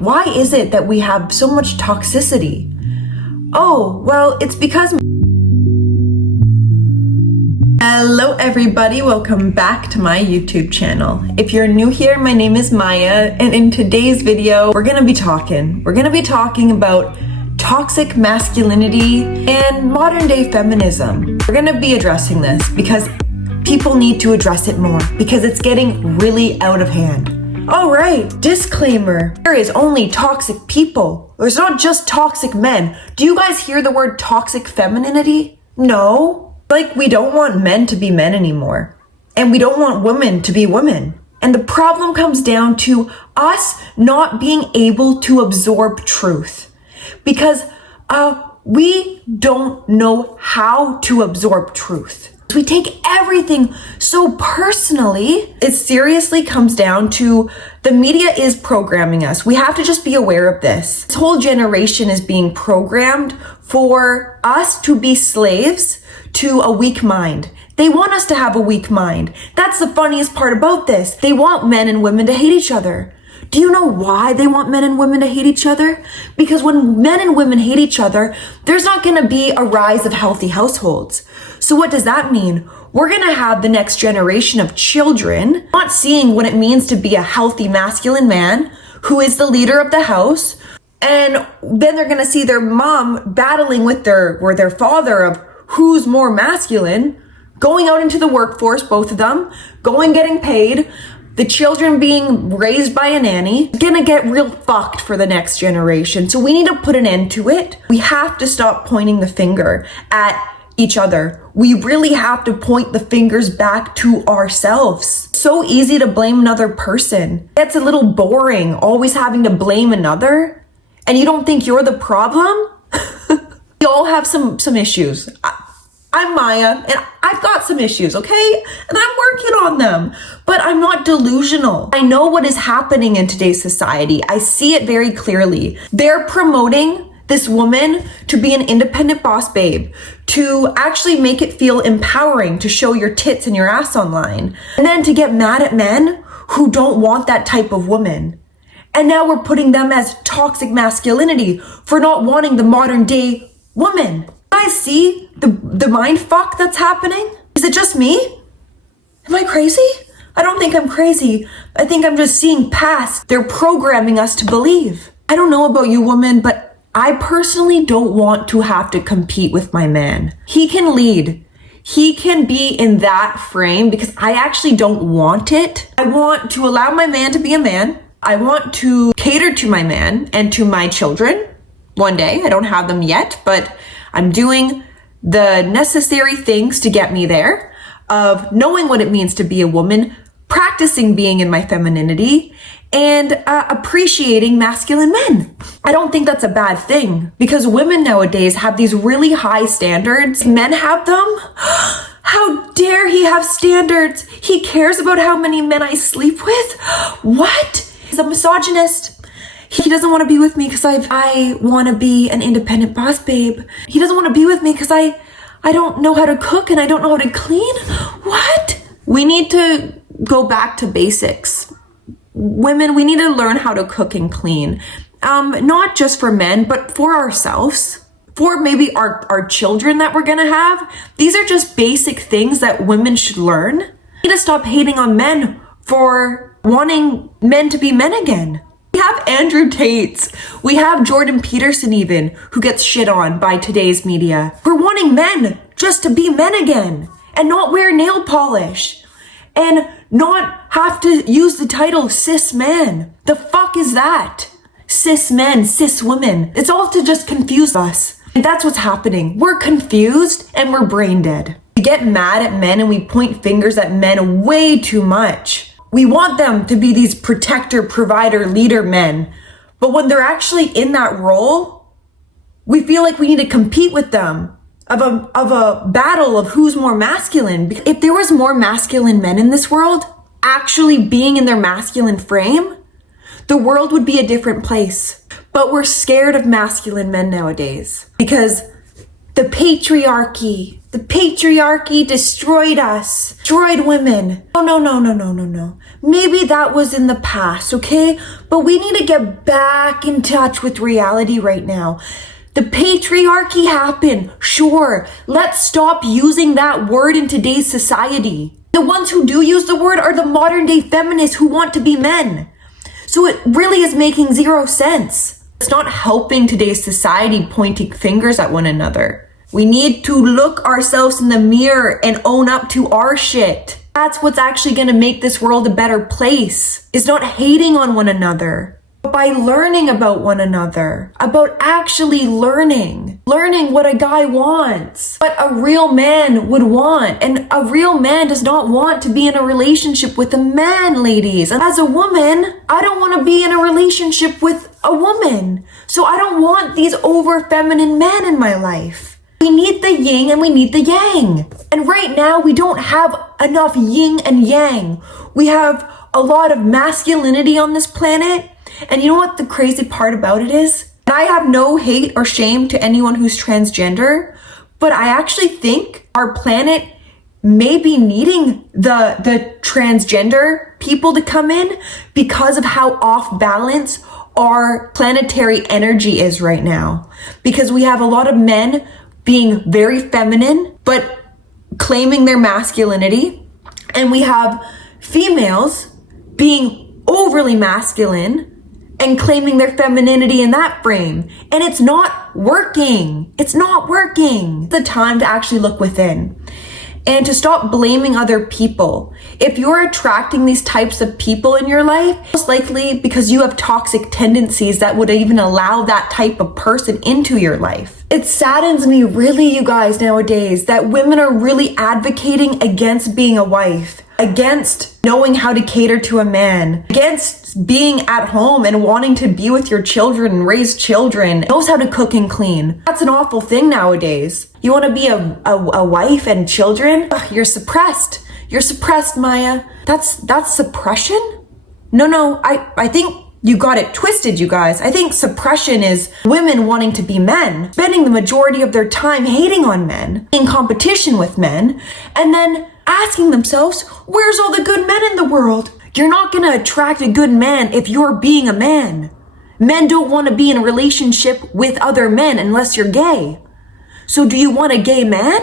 Why is it that we have so much toxicity? Oh, well, it's because... Hello everybody, welcome back to my YouTube channel. If you're new here, my name is Maya, and in today's video, we're gonna be talking about toxic masculinity and modern day feminism. We're gonna be addressing this because people need to address it more because it's getting really out of hand. All right, disclaimer, there is only toxic people. There's not just toxic men. Do you guys hear the word toxic femininity? No. Like, we don't want men to be men anymore. And we don't want women to be women. And the problem comes down to us not being able to absorb truth. Because we don't know how to absorb truth. We take everything so personally. It seriously comes down to the media is programming us. We have to just be aware of this. This whole generation is being programmed for us to be slaves to a weak mind. They want us to have a weak mind. That's the funniest part about this. They want men and women to hate each other. Do you know why they want men and women to hate each other? Because when men and women hate each other, there's not going to be a rise of healthy households. So what does that mean? We're going to have the next generation of children not seeing what it means to be a healthy masculine man who is the leader of the house. And then they're going to see their mom battling with their father of who's more masculine, going out into the workforce, both of them, getting paid, the children being raised by a nanny. It's gonna get real fucked for the next generation. So we need to put an end to it. We have to stop pointing the finger at each other. We really have to point the fingers back to ourselves. So easy to blame another person. It's a little boring, always having to blame another. And you don't think you're the problem? We all have some issues. I'm Maya, and I've got some issues, okay? And I'm working on them, but I'm not delusional. I know what is happening in today's society. I see it very clearly. They're promoting this woman to be an independent boss babe, to actually make it feel empowering to show your tits and your ass online, and then to get mad at men who don't want that type of woman. And now we're putting them as toxic masculinity for not wanting the modern day woman. I see the mind fuck that's happening. Is it just me? Am I crazy? I don't think I'm crazy. I think I'm just seeing past. They're programming us to believe. I don't know about you women, but I personally don't want to have to compete with my man. He can lead. He can be in that frame because I actually don't want it. I want to allow my man to be a man. I want to cater to my man and to my children. One day, I don't have them yet, but I'm doing the necessary things to get me there, of knowing what it means to be a woman, practicing being in my femininity, and appreciating masculine men. I don't think that's a bad thing because women nowadays have these really high standards. Men have them. How dare he have standards? He cares about how many men I sleep with? What? He's a misogynist. He doesn't want to be with me because I want to be an independent boss babe. He doesn't want to be with me because I don't know how to cook and I don't know how to clean. What? We need to go back to basics. Women, we need to learn how to cook and clean. Not just for men, but for ourselves. For maybe our children that we're going to have. These are just basic things that women should learn. We need to stop hating on men for wanting men to be men again. We have Andrew Tates. We have Jordan Peterson even, who gets shit on by today's media. We're wanting men just to be men again and not wear nail polish and not have to use the title cis man. The fuck is that? Cis men, cis women. It's all to just confuse us. And that's what's happening. We're confused and we're brain dead. We get mad at men and we point fingers at men way too much. We want them to be these protector, provider, leader men. But when they're actually in that role, we feel like we need to compete with them of a battle of who's more masculine. If there was more masculine men in this world, actually being in their masculine frame, the world would be a different place. But we're scared of masculine men nowadays because the patriarchy destroyed us, destroyed women. Oh, no. maybe that was in the past, okay? But we need to get back in touch with reality right now. The patriarchy happened, sure. Let's stop using that word in today's society. The ones who do use the word are the modern day feminists who want to be men. So it really is making zero sense. It's not helping today's society pointing fingers at one another. We need to look ourselves in the mirror and own up to our shit. That's what's actually going to make this world a better place. Is not hating on one another, but by learning about one another, about actually learning what a guy wants, what a real man would want. And a real man does not want to be in a relationship with a man, ladies. And as a woman, I don't want to be in a relationship with a woman. So I don't want these over feminine men in my life. We need the yin and we need the yang. And right now we don't have enough yin and yang. We have a lot of masculinity on this planet. And you know what the crazy part about it is? I have no hate or shame to anyone who's transgender, but I actually think our planet may be needing the transgender people to come in because of how off balance our planetary energy is right now. Because we have a lot of men being very feminine, but claiming their masculinity. And we have females being overly masculine and claiming their femininity in that frame. And it's not working. It's not working. It's the time to actually look within and to stop blaming other people. If you're attracting these types of people in your life, most likely because you have toxic tendencies that would even allow that type of person into your life. It saddens me really, you guys, nowadays, that women are really advocating against being a wife, against knowing how to cater to a man, against being at home and wanting to be with your children and raise children, knows how to cook and clean. That's an awful thing nowadays. You want to be a wife and children? Ugh, you're suppressed. You're suppressed, Maya. That's suppression? No, I think you got it twisted, you guys. I think suppression is women wanting to be men, spending the majority of their time hating on men, in competition with men, and then asking themselves, where's all the good men in the world? You're not going to attract a good man if you're being a man. Men don't want to be in a relationship with other men unless you're gay. So do you want a gay man?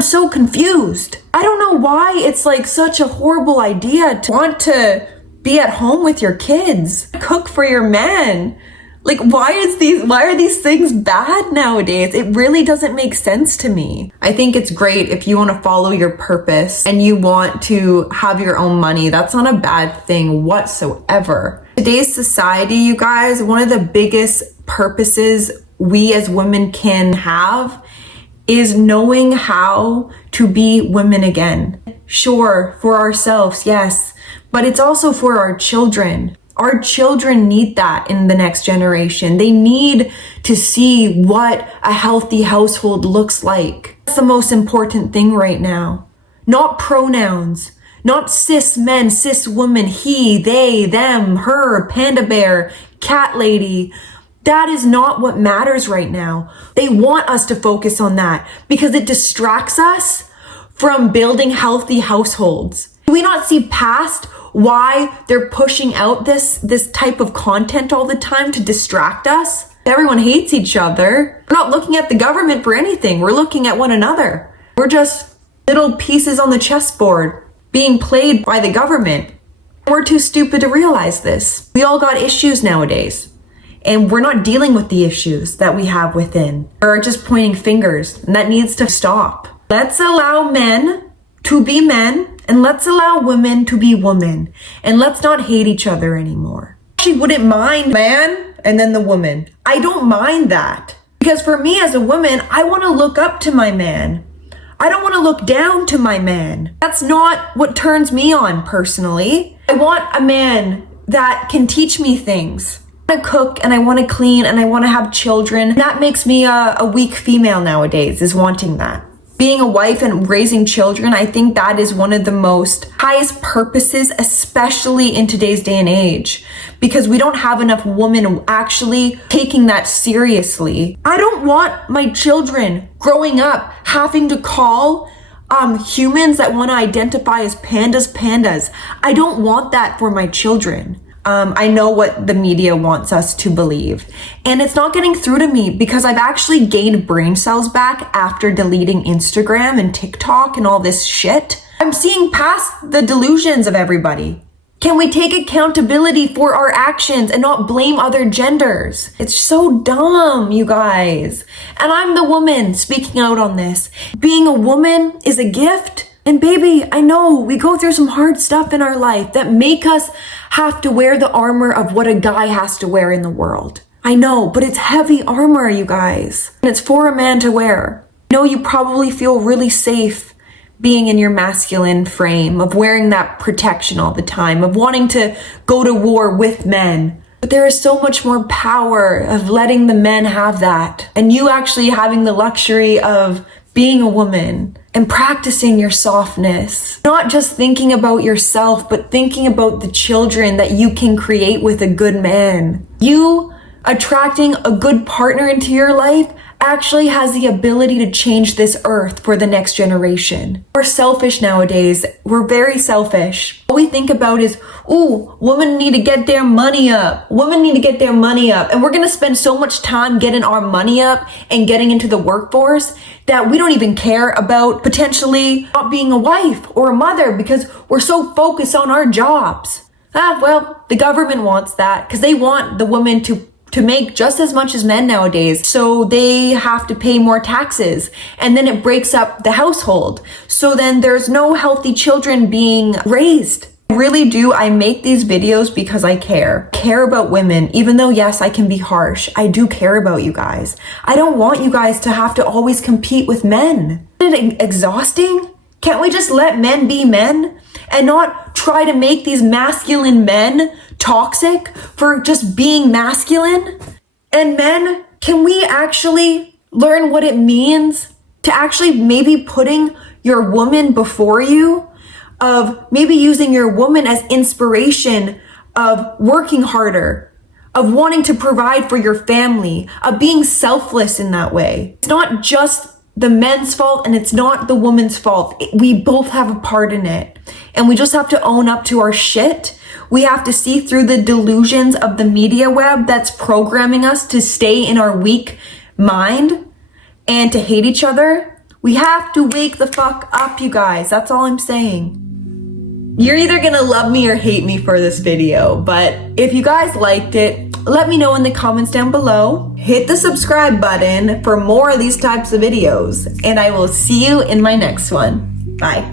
I'm so confused. I don't know why it's like such a horrible idea to want to be at home with your kids, cook for your man. Like, why are these things bad nowadays? It really doesn't make sense to me. I think it's great if you want to follow your purpose and you want to have your own money. That's not a bad thing whatsoever. Today's society, you guys, one of the biggest purposes we as women can have is knowing how to be women again. Sure, for ourselves, yes, but it's also for our children. Our children need that in the next generation. They need to see what a healthy household looks like. That's the most important thing right now. Not pronouns, not cis men, cis women, he, they, them, her, panda bear, cat lady. That is not what matters right now. They want us to focus on that because it distracts us from building healthy households. Do we not see past why they're pushing out this type of content all the time to distract us? Everyone hates each other. We're not looking at the government for anything. We're looking at one another. We're just little pieces on the chessboard being played by the government. We're too stupid to realize this. We all got issues nowadays, and we're not dealing with the issues that we have within. We're just pointing fingers, and that needs to stop. Let's allow men to be men, and let's allow women to be women, and let's not hate each other anymore. I actually wouldn't mind man and then the woman. I don't mind that, because for me as a woman, I want to look up to my man. I don't want to look down to my man. That's not what turns me on personally. I want a man that can teach me things. I want to cook and I want to clean and I want to have children. That makes me a weak female nowadays, is wanting that. Being a wife and raising children, I think that is one of the most highest purposes, especially in today's day and age, because we don't have enough women actually taking that seriously. I don't want my children growing up having to call humans that want to identify as pandas. I don't want that for my children. I know what the media wants us to believe, and it's not getting through to me because I've actually gained brain cells back after deleting Instagram and TikTok and all this shit. I'm seeing past the delusions of everybody. Can we take accountability for our actions and not blame other genders? It's so dumb, you guys. And I'm the woman speaking out on this. Being a woman is a gift. And baby, I know we go through some hard stuff in our life that make us have to wear the armor of what a guy has to wear in the world. I know, but it's heavy armor, you guys. And it's for a man to wear. I know you probably feel really safe being in your masculine frame, of wearing that protection all the time, of wanting to go to war with men. But there is so much more power of letting the men have that. And you actually having the luxury of being a woman and practicing your softness. Not just thinking about yourself, but thinking about the children that you can create with a good man. You attracting a good partner into your life actually has the ability to change this earth for the next generation. We're selfish nowadays. We're very selfish. All we think about is, ooh, women need to get their money up. Women need to get their money up. And we're going to spend so much time getting our money up and getting into the workforce that we don't even care about potentially not being a wife or a mother because we're so focused on our jobs. Well, the government wants that because they want the woman to make just as much as men nowadays. So they have to pay more taxes, and then it breaks up the household. So then there's no healthy children being raised. I really do. I make these videos because I care about women. Even though, yes, I can be harsh, I do care about you guys. I don't want you guys to have to always compete with men. Isn't it exhausting? Can't we just let men be men and not try to make these masculine men toxic for just being masculine? And men, can we actually learn what it means to actually maybe putting your woman before you, of maybe using your woman as inspiration, of working harder, of wanting to provide for your family, of being selfless in that way? It's not just the men's fault and it's not the woman's fault. We both have a part in it. And we just have to own up to our shit. We have to see through the delusions of the media web that's programming us to stay in our weak mind and to hate each other. We have to wake the fuck up, you guys. That's all I'm saying. You're either gonna love me or hate me for this video, but if you guys liked it, let me know in the comments down below. Hit the subscribe button for more of these types of videos, and I will see you in my next one. Bye.